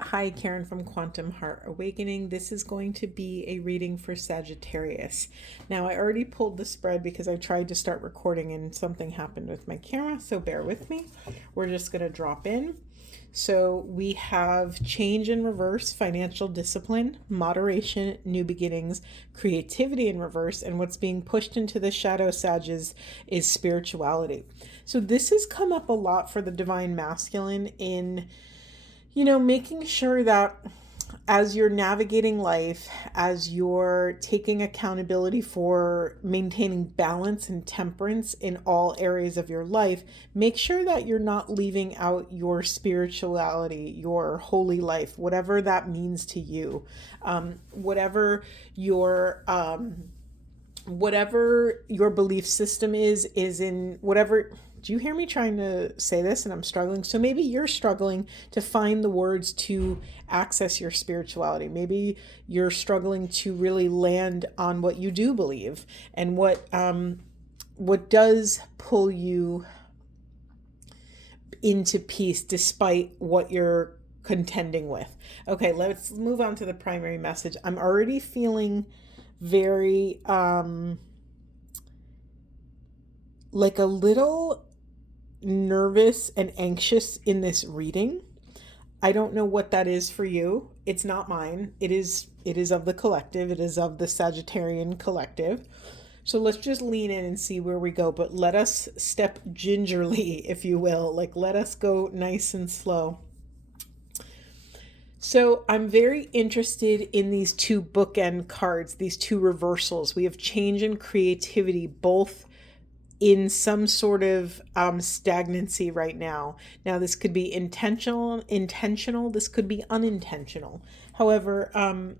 Hi, Karen from Quantum Heart Awakening. This is going to be a reading for Sagittarius. Now, I already pulled the spread because I tried to start recording and something happened with my camera, so bear with me. We're just going to drop in. So we have change in reverse, financial discipline, moderation, new beginnings, creativity in reverse, and what's being pushed into the shadow sages is spirituality. So this has come up a lot for the divine masculine in making sure that as you're navigating life, as you're taking accountability for maintaining balance and temperance in all areas of your life, make sure that you're not leaving out your spirituality, your holy life, whatever that means to you, whatever your belief system is in whatever. Do you hear me trying to say this and I'm struggling? So maybe you're struggling to find the words to access your spirituality. Maybe you're struggling to really land on what you do believe and what does pull you into peace despite what you're contending with. Okay, let's move on to the primary message. I'm already feeling very like a little nervous and anxious in this reading. I don't know what that is for you. It's not mine. It is of the collective. It is of the Sagittarian collective. So let's just lean in and see where we go, but let us step gingerly, if you will. Like, let us go nice and slow. So I'm very interested in these two bookend cards, these two reversals. We have change and creativity, both in some sort of stagnancy right now. Now, this could be intentional. This could be unintentional. However,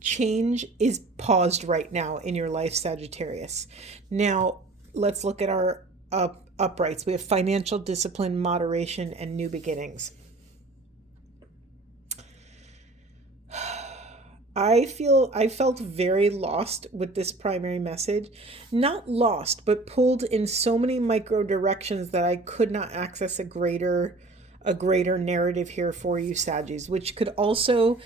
change is paused right now in your life, Sagittarius. Now, let's look at our uprights. We have financial discipline, moderation, and new beginnings. I felt very lost with this primary message. Not lost, but pulled in so many micro directions that I could not access a greater narrative here for you, Saggies, which could also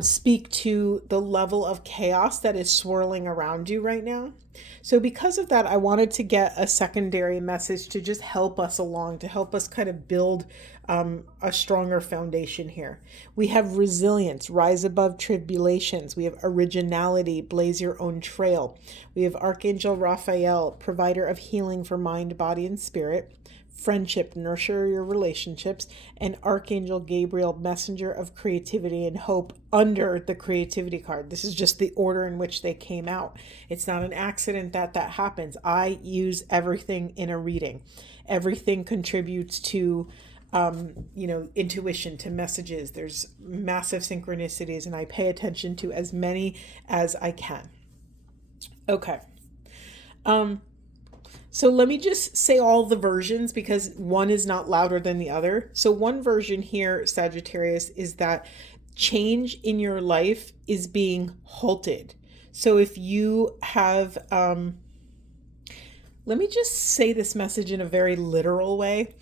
speak to the level of chaos that is swirling around you right now. So, because of that, I wanted to get a secondary message to just help us along, to help us kind of build a stronger foundation here. We have resilience, rise above tribulations. We have originality, blaze your own trail. We have Archangel Raphael, provider of healing for mind, body, and spirit. Friendship, nurture your relationships, and Archangel Gabriel, messenger of creativity and hope, under the creativity card. This is just the order in which they came out. It's not an accident that happens. I use everything in a reading. Everything contributes to intuition, to messages. There's massive synchronicities, and I pay attention to as many as I can. Okay. So let me just say all the versions because one is not louder than the other. So one version here, Sagittarius, is that change in your life is being halted. So if you have, let me just say this message in a very literal way.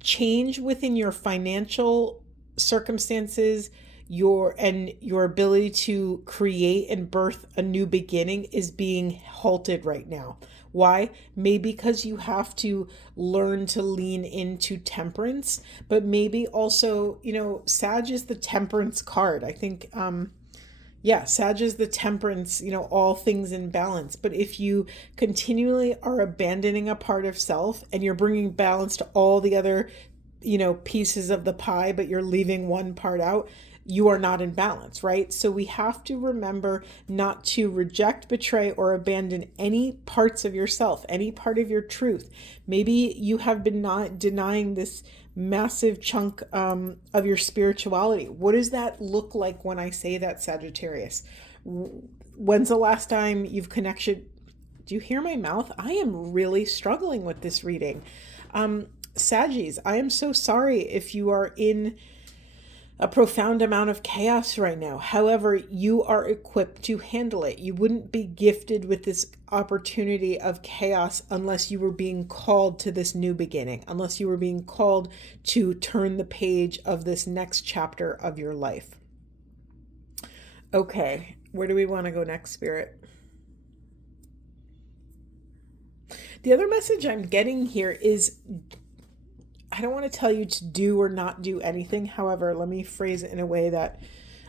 Change within your financial circumstances, your ability to create and birth a new beginning is being halted right now. Why? Maybe because you have to learn to lean into temperance, but maybe also, Sag is the temperance card. I think Sag is the temperance, all things in balance. But if you continually are abandoning a part of self and you're bringing balance to all the other, pieces of the pie, but you're leaving one part out, you are not in balance, right? So we have to remember not to reject, betray, or abandon any parts of yourself, any part of your truth. Maybe you have been not denying this massive chunk of your spirituality. What does that look like when I say that, Sagittarius? When's the last time you've connected? Do you hear my mouth? I am really struggling with this reading. Saggies, I am so sorry if you are in a profound amount of chaos right now. However, you are equipped to handle it. You wouldn't be gifted with this opportunity of chaos unless you were being called to this new beginning, unless you were being called to turn the page of this next chapter of your life. Okay, where do we want to go next, Spirit? The other message I'm getting here is, I don't want to tell you to do or not do anything. However, let me phrase it in a way that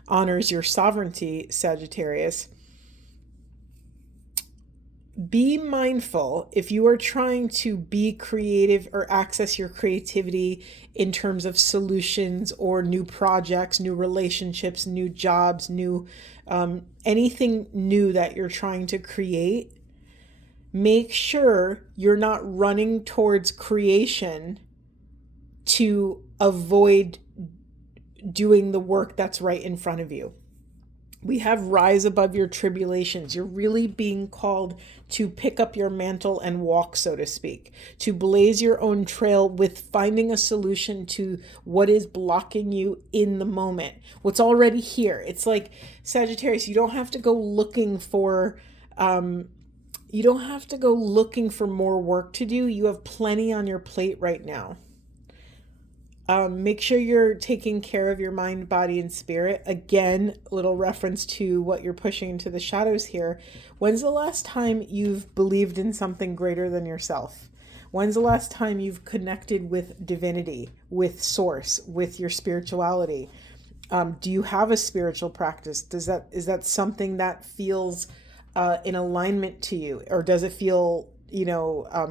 honors your sovereignty, Sagittarius. Be mindful if you are trying to be creative or access your creativity in terms of solutions or new projects, new relationships, new jobs, new anything new that you're trying to create. Make sure you're not running towards creation to avoid doing the work that's right in front of you. We have rise above your tribulations. You're really being called to pick up your mantle and walk, so to speak, to blaze your own trail with finding a solution to what is blocking you in the moment, what's already here. It's like, Sagittarius, you don't have to go looking for more work to do. You have plenty on your plate right now. Make sure you're taking care of your mind, body, and spirit. Again, a little reference to what you're pushing into the shadows here. When's the last time you've believed in something greater than yourself? When's the last time you've connected with divinity, with source, with your spirituality? Do you have a spiritual practice? Is that something that feels in alignment to you? Or does it feel,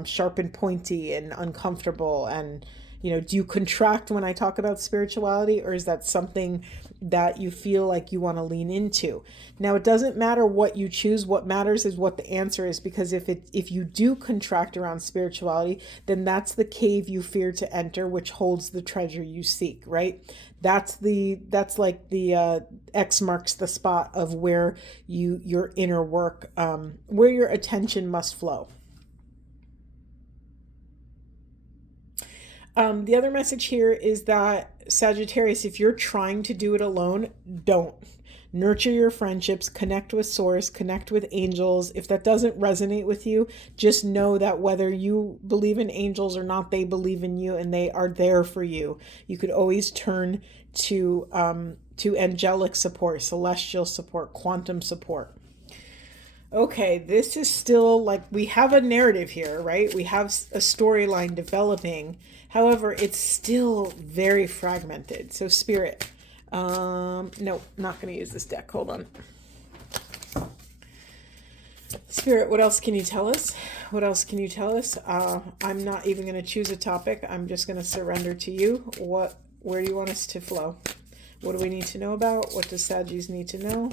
sharp and pointy and uncomfortable? And do you contract when I talk about spirituality, or is that something that you feel like you want to lean into? Now, it doesn't matter what you choose. What matters is what the answer is, because if you do contract around spirituality, then that's the cave you fear to enter, which holds the treasure you seek, right? That's like the X marks the spot of where your inner work, where your attention must flow. The other message here is that, Sagittarius, if you're trying to do it alone, don't. Nurture your friendships, connect with source, connect with angels. If that doesn't resonate with you, just know that whether you believe in angels or not, they believe in you and they are there for you. You could always turn to angelic support, celestial support, quantum support. Okay, this is still like, we have a narrative here, right? We have a storyline developing. However, it's still very fragmented. So Spirit, no, not going to use this deck. Hold on. Spirit, what else can you tell us? What else can you tell us? I'm not even going to choose a topic. I'm just going to surrender to you. Where do you want us to flow? What do we need to know about? What does Sagittarius need to know?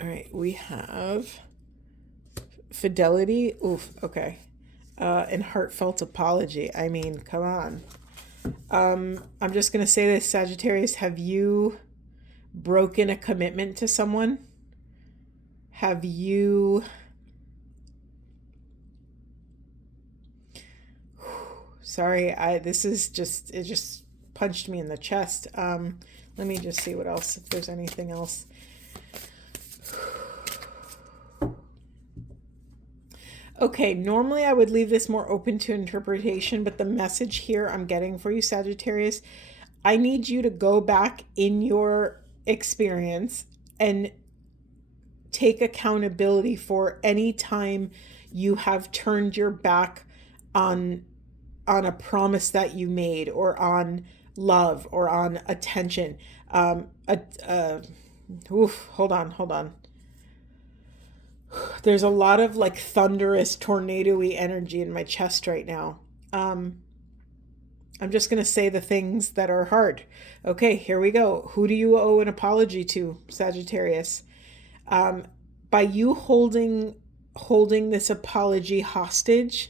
All right, we have fidelity. Oof, okay. And heartfelt apology. I mean, come on. I'm just going to say this, Sagittarius. Have you broken a commitment to someone? Have you... Sorry, it just punched me in the chest. Let me just see what else, if there's anything else. Okay, normally I would leave this more open to interpretation, but the message here I'm getting for you, Sagittarius, I need you to go back in your experience and take accountability for any time you have turned your back on a promise that you made, or on love, or on attention. Hold on. There's a lot of like thunderous, tornado-y energy in my chest right now. I'm just going to say the things that are hard. Okay, here we go. Who do you owe an apology to, Sagittarius? By you holding this apology hostage,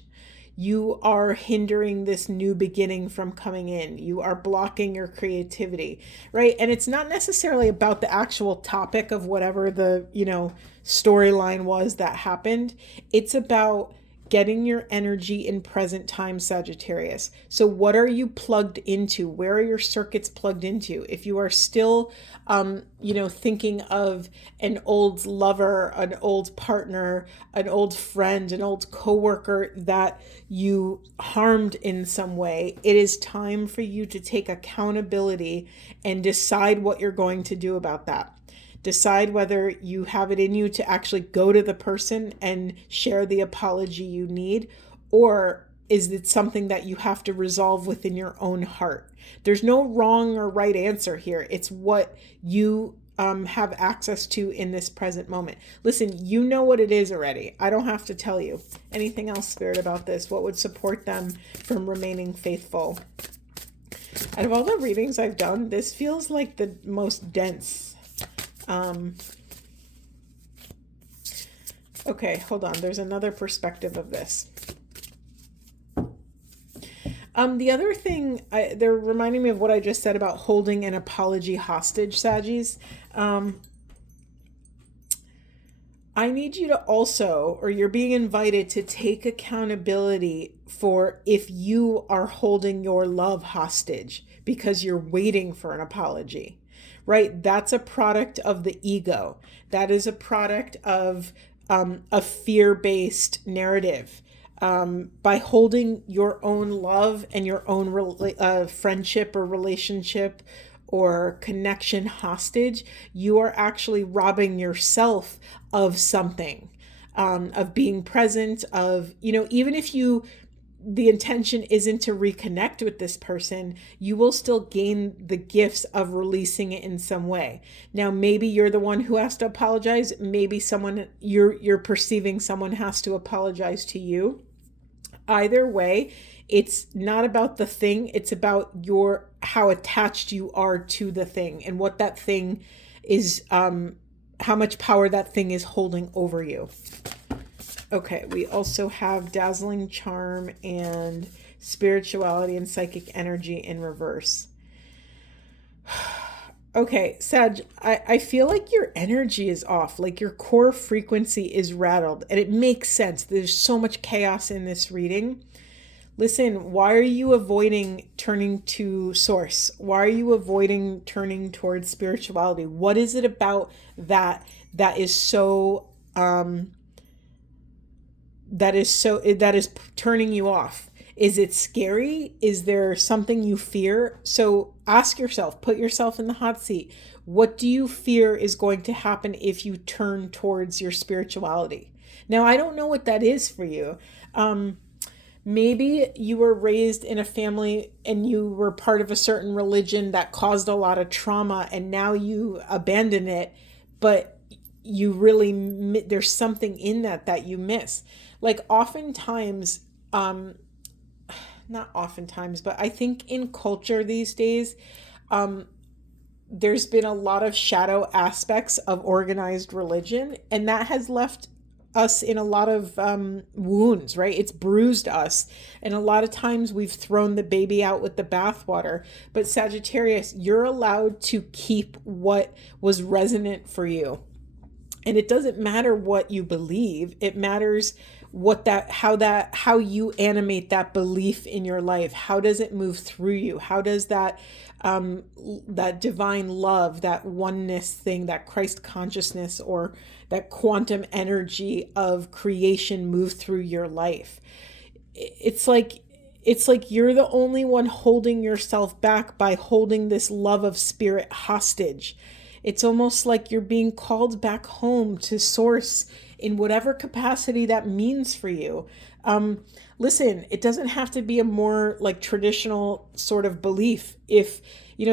you are hindering this new beginning from coming in. You are blocking your creativity, right? And it's not necessarily about the actual topic of whatever the, storyline was that happened. It's about getting your energy in present time, Sagittarius. So what are you plugged into? Where are your circuits plugged into? If you are still, thinking of an old lover, an old partner, an old friend, an old coworker that you harmed in some way, it is time for you to take accountability and decide what you're going to do about that. Decide whether you have it in you to actually go to the person and share the apology you need, or is it something that you have to resolve within your own heart? There's no wrong or right answer here. It's what you have access to in this present moment. Listen, you know what it is already. I don't have to tell you. Anything else, Spirit, about this? What would support them from remaining faithful? Out of all the readings I've done, this feels like the most dense. Okay, hold on. There's another perspective of this. The other thing, they're reminding me of what I just said about holding an apology hostage, Saggies. I need you to also, or you're being invited to take accountability for if you are holding your love hostage because you're waiting for an apology. Right? That's a product of the ego. That is a product of a fear-based narrative. By holding your own love and your own friendship or relationship or connection hostage, you are actually robbing yourself of something, of being present, of, even if the intention isn't to reconnect with this person, you will still gain the gifts of releasing it in some way. Now, maybe you're the one who has to apologize. Maybe you're perceiving someone has to apologize to you. Either way, it's not about the thing. It's about how attached you are to the thing and what that thing is, how much power that thing is holding over you. Okay, we also have Dazzling Charm and Spirituality and Psychic Energy in reverse. Okay, Sag, I feel like your energy is off, like your core frequency is rattled, and it makes sense. There's so much chaos in this reading. Listen, why are you avoiding turning to source? Why are you avoiding turning towards spirituality? What is it about that is so that is turning you off? Is it scary? Is there something you fear? So ask yourself, put yourself in the hot seat. What do you fear is going to happen if you turn towards your spirituality? Now, I don't know what that is for you. Maybe you were raised in a family and you were part of a certain religion that caused a lot of trauma, and now you abandon it, but you really, there's something in that you miss. Like oftentimes, not oftentimes, but I think in culture these days, there's been a lot of shadow aspects of organized religion, and that has left us in a lot of wounds, right? It's bruised us. And a lot of times we've thrown the baby out with the bathwater. But Sagittarius, you're allowed to keep what was resonant for you. And it doesn't matter what you believe. It matters how you animate that belief in your life. How does it move through you? How does that divine love, that oneness thing, that Christ consciousness, or that quantum energy of creation move through your life? It's like you're the only one holding yourself back by holding this love of spirit hostage. It's almost like you're being called back home to source in whatever capacity that means for you. Listen, it doesn't have to be a more like traditional sort of belief. If,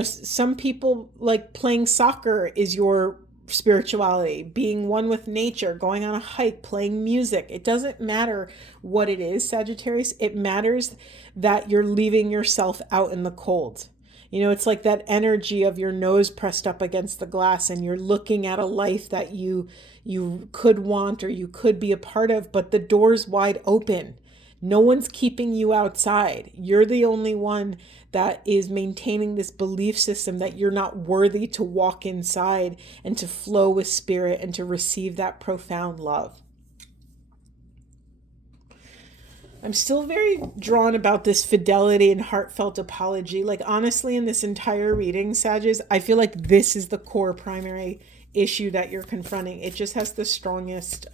some people like playing soccer is your spirituality, being one with nature, going on a hike, playing music. It doesn't matter what it is, Sagittarius. It matters that you're leaving yourself out in the cold. It's like that energy of your nose pressed up against the glass and you're looking at a life that you could want or you could be a part of, but the door's wide open. No one's keeping you outside. You're the only one that is maintaining this belief system that you're not worthy to walk inside and to flow with spirit and to receive that profound love. I'm still very drawn about this fidelity and heartfelt apology. Like, honestly, in this entire reading, Sages, I feel like this is the core primary issue that you're confronting. It just has the strongest,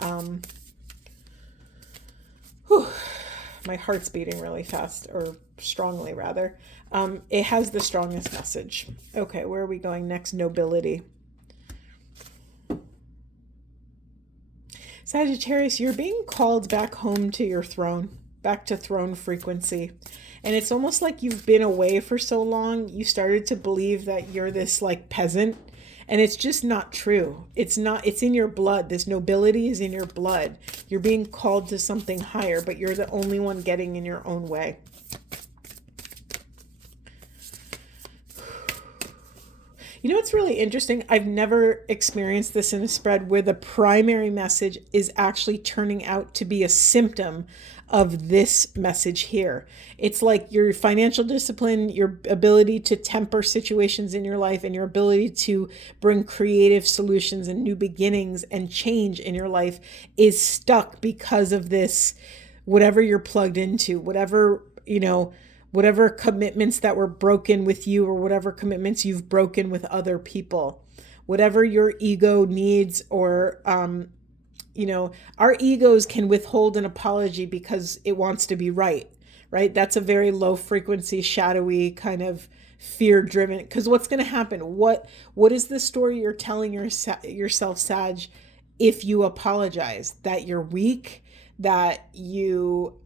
my heart's beating really fast, or strongly rather. It has the strongest message. Okay, where are we going next? Nobility. Sagittarius, you're being called back home to your throne, back to throne frequency. And it's almost like you've been away for so long, you started to believe that you're this like peasant. And it's just not true. It's not, it's in your blood. This nobility is in your blood. You're being called to something higher, but you're the only one getting in your own way. You know what's really interesting? I've never experienced this in a spread where the primary message is actually turning out to be a symptom of this message here. It's like your financial discipline, your ability to temper situations in your life, and your ability to bring creative solutions and new beginnings and change in your life is stuck because of this, whatever you're plugged into, whatever, whatever commitments that were broken with you, or whatever commitments you've broken with other people, whatever your ego needs, or, our egos can withhold an apology because it wants to be right? That's a very low frequency, shadowy kind of fear driven, because what's going to happen? What is the story you're telling yourself, Sag, if you apologize? That you're weak, that you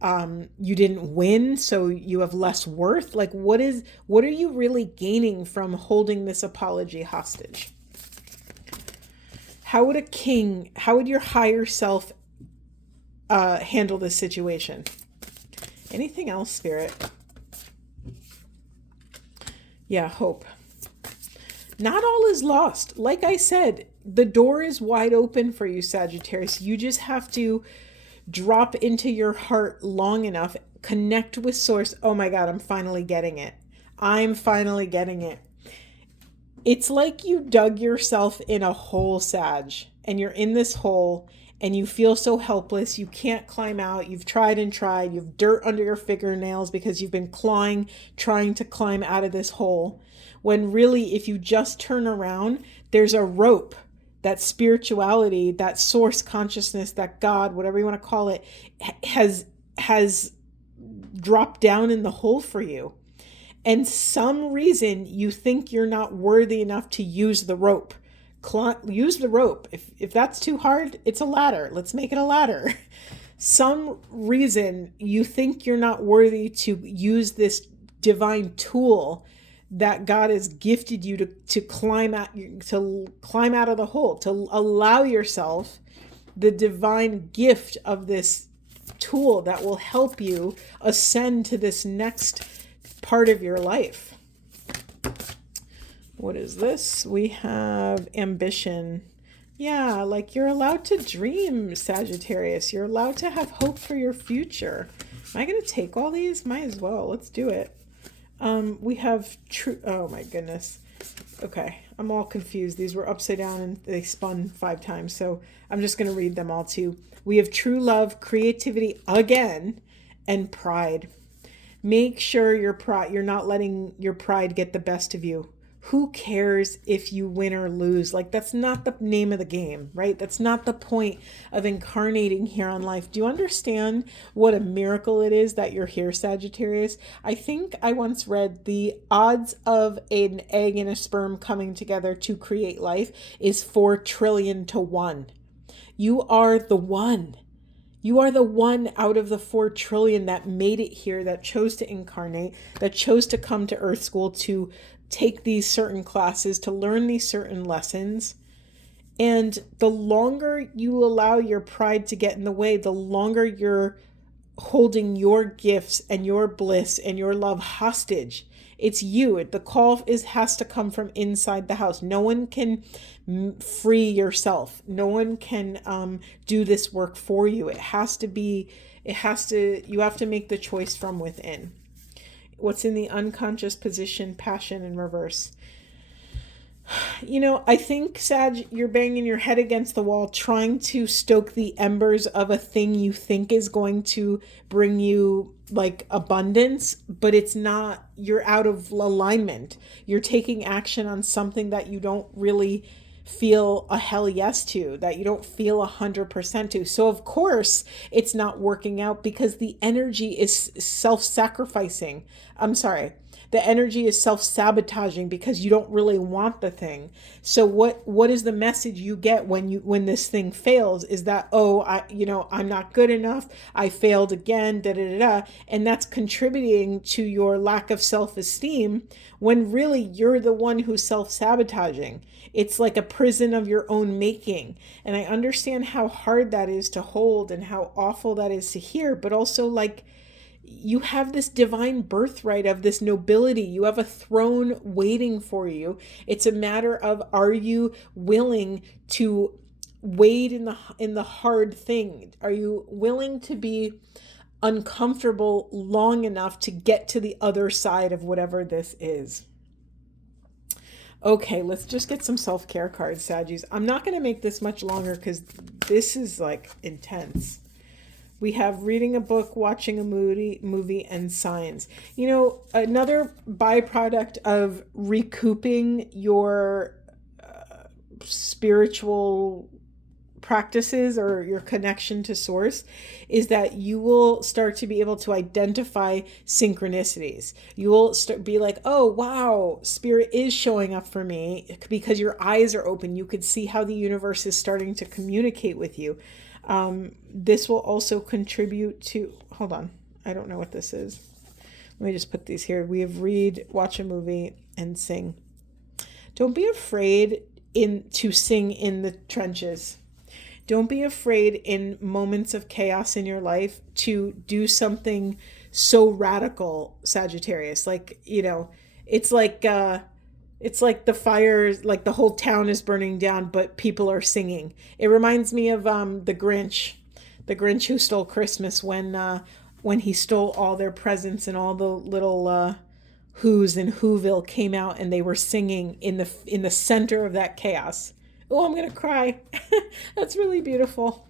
didn't win, so you have less worth? Like, what are you really gaining from holding this apology hostage? How would your higher self handle this situation? Anything else, Spirit? Yeah, hope. Not all is lost. Like I said, the door is wide open for you, Sagittarius. You just have to drop into your heart long enough, connect with source. Oh my God, I'm finally getting it. It's like you dug yourself in a hole, Sag, and you're in this hole and you feel so helpless. You can't climb out. You've tried and tried. You've dirt under your fingernails because you've been clawing, trying to climb out of this hole. When really, if you just turn around, there's a rope. That spirituality, that source consciousness, that God, whatever you want to call it, has dropped down in the hole for you. And some reason you think you're not worthy enough to use the rope. Use the rope. If that's too hard, it's a ladder. Let's make it a ladder. Some reason you think you're not worthy to use this divine tool that God has gifted you to climb out of the hole, to allow yourself the divine gift of this tool that will help you ascend to this next part of your life. What is this? We have ambition. Yeah, like you're allowed to dream, Sagittarius. You're allowed to have hope for your future. Am I going to take all these? Might as well. Let's do it. We have true. Oh my goodness. Okay. I'm all confused. These were upside down and they spun 5 times. So I'm just going to read them all too. We have true love, creativity again, and pride. Make sure you're not letting your pride get the best of you. Who cares if you win or lose? Like, that's not the name of the game, right? That's not the point of incarnating here on life. Do you understand what a miracle it is that you're here, Sagittarius? I think I once read the odds of an egg and a sperm coming together to create life is 4 trillion to 1. You are the one. You are the one out of the 4 trillion that made it here, that chose to incarnate, that chose to come to Earth School to take these certain classes, to learn these certain lessons. And the longer you allow your pride to get in the way, the longer you're holding your gifts and your bliss and your love hostage. It's you. The call has to come from inside the house. No one can free yourself. No one can do this work for you. You have to make the choice from within. What's in the unconscious position, passion in reverse. I think, Sag, you're banging your head against the wall trying to stoke the embers of a thing you think is going to bring you like abundance, but it's not. You're out of alignment. You're taking action on something that you don't really feel a hell yes to, that you don't feel 100% to. So of course it's not working out because the energy is self-sacrificing. I'm sorry. The energy is self-sabotaging because you don't really want the thing. So what is the message you get when this thing fails is that, oh, I'm not good enough. I failed again, da da da da, and that's contributing to your lack of self-esteem when really you're the one who's self-sabotaging. It's like a prison of your own making. And I understand how hard that is to hold and how awful that is to hear, but also like you have this divine birthright of this nobility. You have a throne waiting for you. It's a matter of, are you willing to wade in the hard thing? Are you willing to be uncomfortable long enough to get to the other side of whatever this is? Okay, let's just get some self-care cards, Saggies. I'm not going to make this much longer because this is like intense. We have reading a book, watching a movie, and signs. Another byproduct of recouping your spiritual practices or your connection to source is that you will start to be able to identify synchronicities. You will be like, oh, wow, spirit is showing up for me because your eyes are open. You could see how the universe is starting to communicate with you. This will also contribute to, hold on, I don't know what this is. Let me just put these here. We have read, watch a movie, and sing. Don't be afraid to sing in the trenches. Don't be afraid in moments of chaos in your life to do something so radical, Sagittarius. Like, it's like the fire, like the whole town is burning down, but people are singing. It reminds me of the Grinch who stole Christmas when he stole all their presents and all the little Who's in Whoville came out and they were singing in the center of that chaos. Oh, I'm gonna cry. That's really beautiful.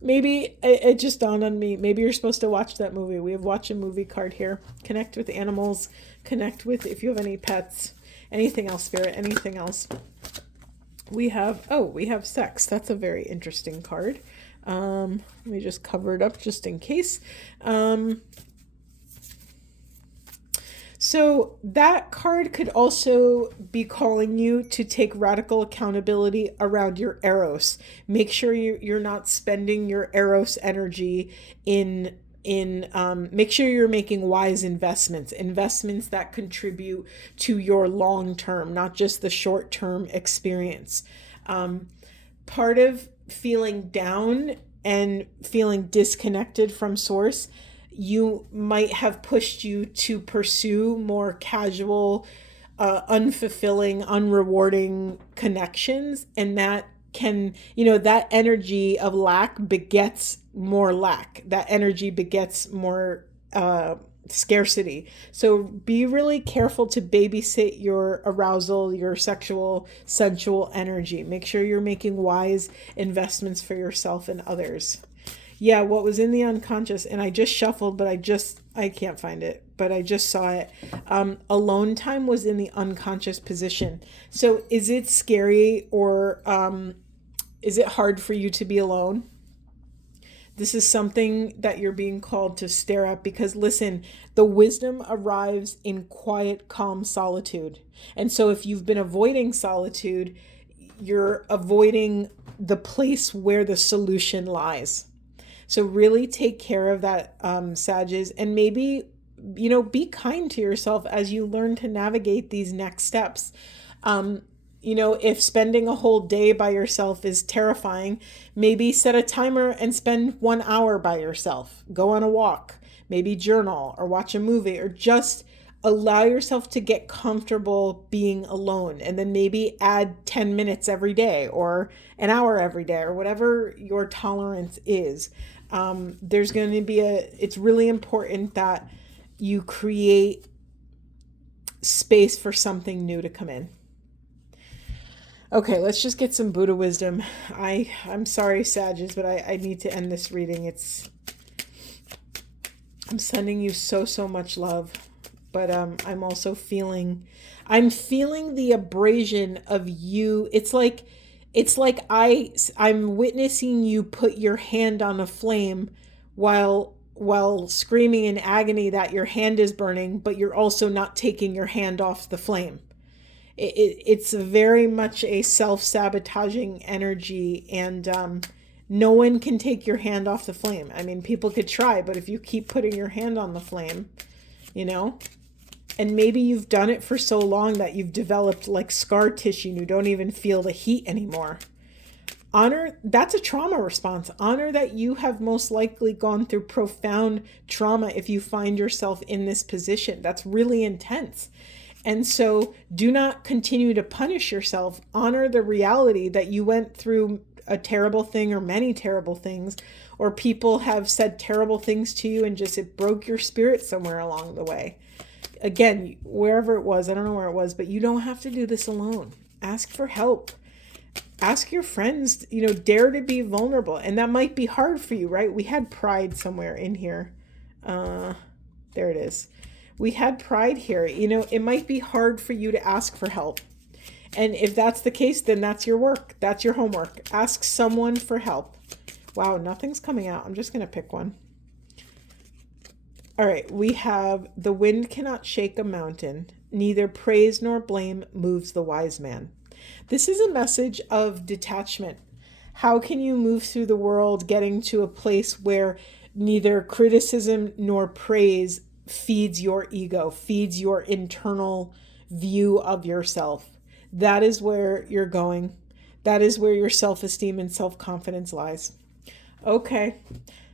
Maybe it just dawned on me. Maybe you're supposed to watch that movie. We have watch a movie card here. Connect with animals. Connect with if you have any pets. Anything else, Spirit? Anything else? We have sex. That's a very interesting card. Let me just cover it up just in case. So that card could also be calling you to take radical accountability around your Eros. Make sure you're not spending your Eros energy make sure you're making wise investments that contribute to your long term, not just the short term experience. Part of feeling down and feeling disconnected from source, you might have pushed you to pursue more casual, unfulfilling, unrewarding connections. And that can, that energy of lack begets more lack. That energy begets more scarcity. So be really careful to babysit your arousal, your sexual, sensual energy. Make sure you're making wise investments for yourself and others. Yeah, what was in the unconscious, and I just shuffled, but I can't find it, but I just saw it. Alone time was in the unconscious position. So is it scary or is it hard for you to be alone? This is something that you're being called to stare at because listen, the wisdom arrives in quiet, calm solitude. And so if you've been avoiding solitude, you're avoiding the place where the solution lies. So really take care of that, Sages, and maybe, be kind to yourself as you learn to navigate these next steps. If spending a whole day by yourself is terrifying, maybe set a timer and spend 1 hour by yourself. Go on a walk, maybe journal or watch a movie or just allow yourself to get comfortable being alone, and then maybe add 10 minutes every day or an hour every day or whatever your tolerance is. There's going to be it's really important that you create space for something new to come in. Okay, let's just get some Buddha wisdom. I'm sorry, Sages, but I need to end this reading. I'm sending you so much love, but I'm also feeling the abrasion of you. It's like I'm witnessing you put your hand on a flame while screaming in agony that your hand is burning, but you're also not taking your hand off the flame. It's very much a self-sabotaging energy, and no one can take your hand off the flame. I mean, people could try, but if you keep putting your hand on the flame, you know, and maybe you've done it for so long that you've developed like scar tissue and you don't even feel the heat anymore. Honor, that's a trauma response. Honor that you have most likely gone through profound trauma if you find yourself in this position. That's really intense. And so do not continue to punish yourself. Honor the reality that you went through a terrible thing or many terrible things, or people have said terrible things to you and just it broke your spirit somewhere along the way. Again, wherever it was, I don't know where it was, but you don't have to do this alone. Ask for help. Ask your friends, dare to be vulnerable. And that might be hard for you, right? We had pride somewhere in here. There it is. We had pride here. It might be hard for you to ask for help. And if that's the case, then that's your work. That's your homework. Ask someone for help. Wow, nothing's coming out. I'm just going to pick one. All right, we have the wind cannot shake a mountain. Neither praise nor blame moves the wise man. This is a message of detachment. How can you move through the world getting to a place where neither criticism nor praise feeds your ego, feeds your internal view of yourself? That is where you're going. That is where your self-esteem and self-confidence lies. Okay,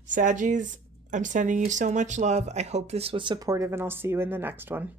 Saggies, I'm sending you so much love. I hope this was supportive, and I'll see you in the next one.